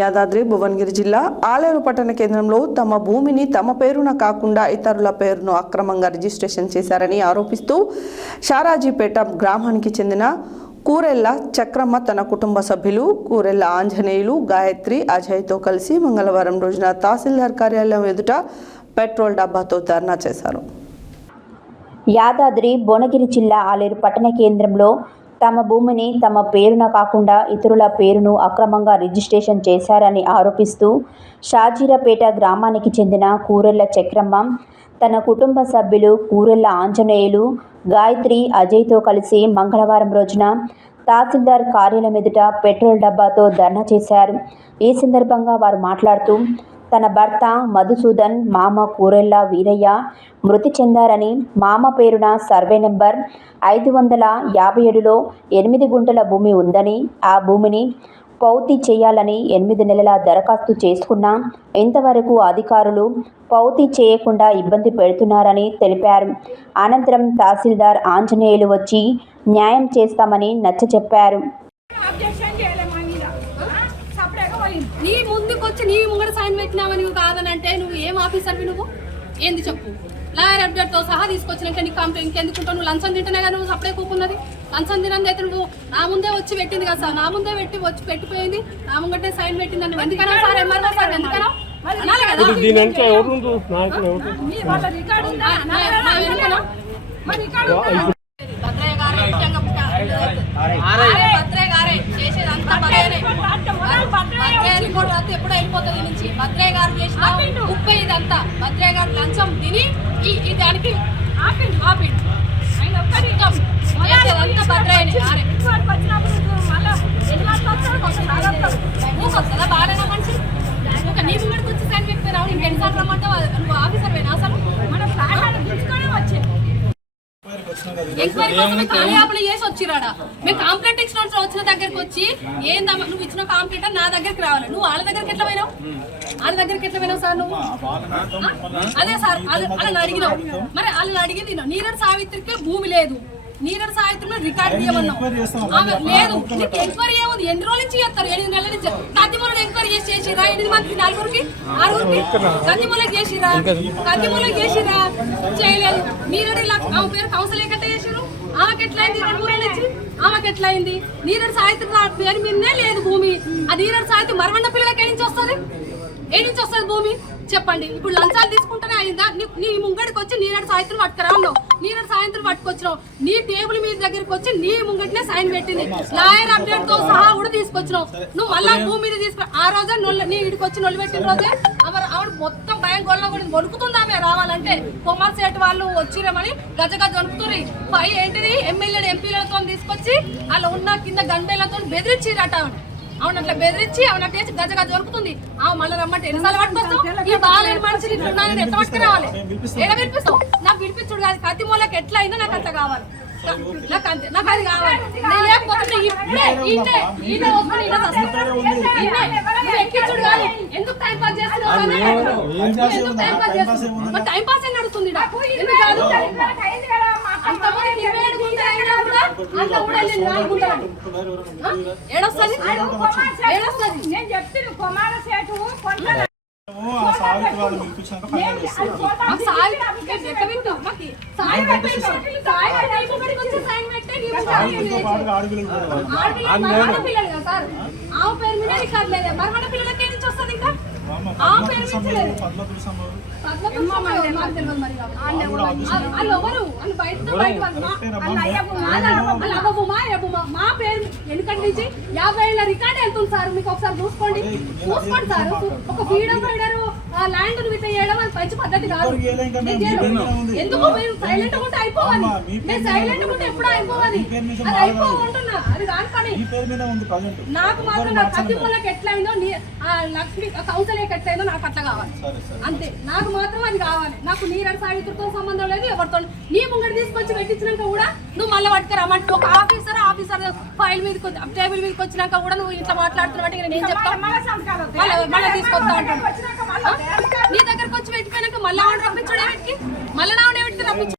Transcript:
యాదాద్రి భువనగిరి జిల్లా ఆలేరు పట్టణ కేంద్రంలో తమ భూమిని తమ పేరున కాకుండా ఇతరుల పేరును అక్రమంగా రిజిస్ట్రేషన్ చేశారని ఆరోపిస్తూ షారాజీపేట గ్రామానికి చెందిన కూరెళ్ల చక్రమ్మ తన కుటుంబ సభ్యులు కూరెళ్ల ఆంజనేయులు, గాయత్రి, అజయ్తో కలిసి మంగళవారం రోజున తహసీల్దార్ కార్యాలయం ఎదుట పెట్రోల్ డబ్బాతో ధర్నా చేశారు. యాదాద్రి భువనగిరి జిల్లా ఆలేరు పట్టణ కేంద్రంలో తమ భూమిని తమ పేరున కాకుండా ఇతరుల పేరును అక్రమంగా రిజిస్ట్రేషన్ చేశారని ఆరోపిస్తూ షాజీరాపేట గ్రామానికి చెందిన కూరెళ్ల చక్రమ్మ తన కుటుంబ సభ్యులు కూరెళ్ల ఆంజనేయులు, గాయత్రి, అజయ్తో కలిసి మంగళవారం రోజున తహసీల్దార్ కార్యాలయం ఎదుట పెట్రోల్ డబ్బాతో ధర్నా చేశారు. ఈ సందర్భంగా వారు మాట్లాడుతూ తన భర్త మధుసూదన్, మామ కూరెళ్ల వీరయ్య మృతి చెందారని, మామ పేరున సర్వే నెంబర్ 557లో 8 గుంటల భూమి ఉందని, ఆ భూమిని పౌతి చేయాలని 8 నెలల దరఖాస్తు చేసుకున్నా ఇంతవరకు అధికారులు పౌతి చేయకుండా ఇబ్బంది పెడుతున్నారని తెలిపారు. అనంతరం తహసీల్దార్ ఆంజనేయులు వచ్చి న్యాయం చేస్తామని నచ్చచెప్పారు. నీ ముందుకొచ్చి నీ ముంగడ సైన్ పెట్టినావని నువ్వు కాదనంటే నువ్వు ఏం ఆఫీసర్వి? నువ్వు ఏంది చెప్పు? లాయర్ అప్డేట్తో సహా తీసుకొచ్చినాక నీకు కంప్లైంట్ ఇంకెందుకుంటావు? నువ్వు లంచం తింటేనే కదా నువ్వు సపడే కూకున్నది. లంచం తినంది అయితే నువ్వు నా ముందే వచ్చి పెట్టింది కదా సార్, నా ముందే వచ్చి పెట్టిపోయింది, నా ముంగటే సైన్ పెట్టిందని ఎందుకన్నా సార్? ఎంఆర్ఓ సార్ ఎందుకన్నా అనాలి కదా? భద్రయ్య గారే చేసేదంతా రిపోర్ట్ అంతా ఎప్పుడు అయిపోతుంది నుంచి భద్రయ్య గారు చేసిన ఉప్పే ఇదంతా భద్రయ్య గారు లంచం తిని ఈ దానికి ఆపిండు చేసేదంతా భద్రయ్యనే. వస్తుందా బాగా మనిషి ఒక నీ ముంగడికి వచ్చి సైన్ పెట్టిపోయినావు. ఇంకెన్నిసార్లు రమ్మంటావు? నువ్వు ఆఫీసర్ పోయినా అసలు మన ఫ్లాట్ దించుకొని వచ్చే ఎంక్వైరీ కోసమే కానియాపలు చేసి వచ్చిరాడా. మేము కాంప్లైంట్ ఇచ్చిన వచ్చిన దగ్గరికి వచ్చి ఏందమ్మా నువ్వు ఇచ్చిన కాంప్లైంట్ నా దగ్గరికి రావాలి. నువ్వు వాళ్ళ దగ్గరికి ఎట్లా పోయినావు? వాళ్ళ దగ్గరికి ఎట్లా పోయినావు సార్? నువ్వు అదే సార్ వాళ్ళని అడిగినావు. మరి వాళ్ళని అడిగింది నీరడ్ సావిత్రికి భూమి లేదు, నీరడ్ సావిత్రిని రికార్డు చేయమన్నావు. లేదు నీకు ఎంక్వైరీ ఏముంది? ఎన్ని రోజుల నుంచి చేస్తారు? 8 నెలల నుంచి. కత్తిమూలకు ఎంక్వైరీ చేసిరా? 8 మందికి 4గురికి 6గురికి కత్తిమూలకు చేసిరా? కత్తిమూలకు చేసిరా? చేయలేదు. నీరడ్ ఆమె పేరు కౌన్సిల్ ఎట్లా చేసారు? ఆమెకి ఎట్లయింది? 2 నెలల నుంచి ఆమెకి ఎట్లయింది? నీరడ్ సావిత్రి పేరు మీదనే లేదు భూమి. ఆ నీరడ్ సావిత్రి మరవన్న పిల్లలకి ఏడించి వస్తుంది? ఏడించి వస్తుంది భూమి చెప్పండి. ఇప్పుడు లంచాలు తీసుకుంటేనే అయిందా? నీ ముంగడికి వచ్చి నీరడ్ సాయంత్రం పట్టుకురా ఉన్నావు, నీరడ్ సాయంత్రం పట్టుకొచ్చినావు. నీ టేబుల్ మీద దగ్గరికి వచ్చి నీ ముంగటినే సైన్ పెట్టింది, లాయర్ అప్డేట్ తో సహా కూడా తీసుకొచ్చినావు. నువ్వు మళ్ళా భూమి మీద తీసుకు ఆ రోజే నీ ఇడికి వచ్చి నొల్లి పెట్టిన రోజే ఆవిడ మొత్తం భయం గొల్ల కూడా వణుకుతుంది. ఆమె రావాలంటే కొమర్ సేట్ వాళ్ళు వచ్చిరమని గజగా వణుకుతుంది. పై ఏంటిది ఎమ్మెల్యేలు ఎంపీలతో తీసుకొచ్చి వాళ్ళు ఉన్న కింద గంటలతో బెదిరించిరట. అవును అట్లా బెదిరించి అవును అట్లా గజగా దొరుకుతుంది. మళ్ళీ రమ్మంటే ఎన్నిసార్లు పట్టుకొస్తావు? ఈ బాగాలేని మనిషిని ఇట్లున్నానని ఎట్లా పట్టుకు రావాలి? ఎట్లా వినిపిస్తావు? నాకు వినిపించుడు కాదు, కత్తి మూలకి ఎట్లా అయిందో నాకు అట్లా కావాలి. నాకు అంతే, నాకు అది కావాలి. లేకపోతే ఎక్కించుడు కాదు. ఎందుకు టైం పాస్ చేస్తున్నావు? టైం పాస్ అని నడుస్తుంది. ఎందుకు కాదు? అంతమంది 27 గుంటలు అయినా కూడా అంత కూడా ఏడొస్తుంది నేను చెప్తాను. కుమార సేటు ఆమె పేరు మీద రికార్డు లేదు. మరమణ పిల్లలకి ఏం వస్తుంది? ఇంకా ఆమె పేరు మీద మా పేరు ఎందుకంటే నుంచి 50 ఏళ్ళ రికార్డ్ వెళ్తుంది సార్. మీకు ఒకసారి చూసుకోండి సార్. ఒక ఫ్రీడమ్ రైడర్ ల్యాండ్ విత్ చేయడం అది మంచి పద్ధతి కాదు. ఎందుకు మీరు సైలెంట్ ఉంటే అయిపోవాలి. నేను సైలెంట్ ఉంటే ఎప్పుడు అయిపోవాలి. అది అయిపోకుంటున్నా అది కాని పని. నాకు మాత్రం నా కత్తి మూలకి ఎట్లయిందో లక్ష్మి కౌన్సిల్ ఎట్లయిందో నాకు అట్లా కావాలి అంతే. నాకు మాత్రం అది కావాలి. నాకు నీరడ్ సావిత్రితో సంబంధం లేదు ఎవరితో. నీ ముంగడి తీసుకొచ్చి పెట్టించినాక కూడా నువ్వు మళ్ళీ పట్టుకురామంటే ఒక ఆఫీసర్ ఫైల్ మీదకి టేబుల్ మీదకి వచ్చినాక కూడా నువ్వు ఇట్లా మాట్లాడుతున్నట్టు నేను చెప్తాను. మళ్ళీ తీసుకొస్తా అంటాను. నీ దగ్గరకు వచ్చి పెట్టిపోయినాక మళ్ళీ ఆవిడ రప్పించడం మళ్ళీ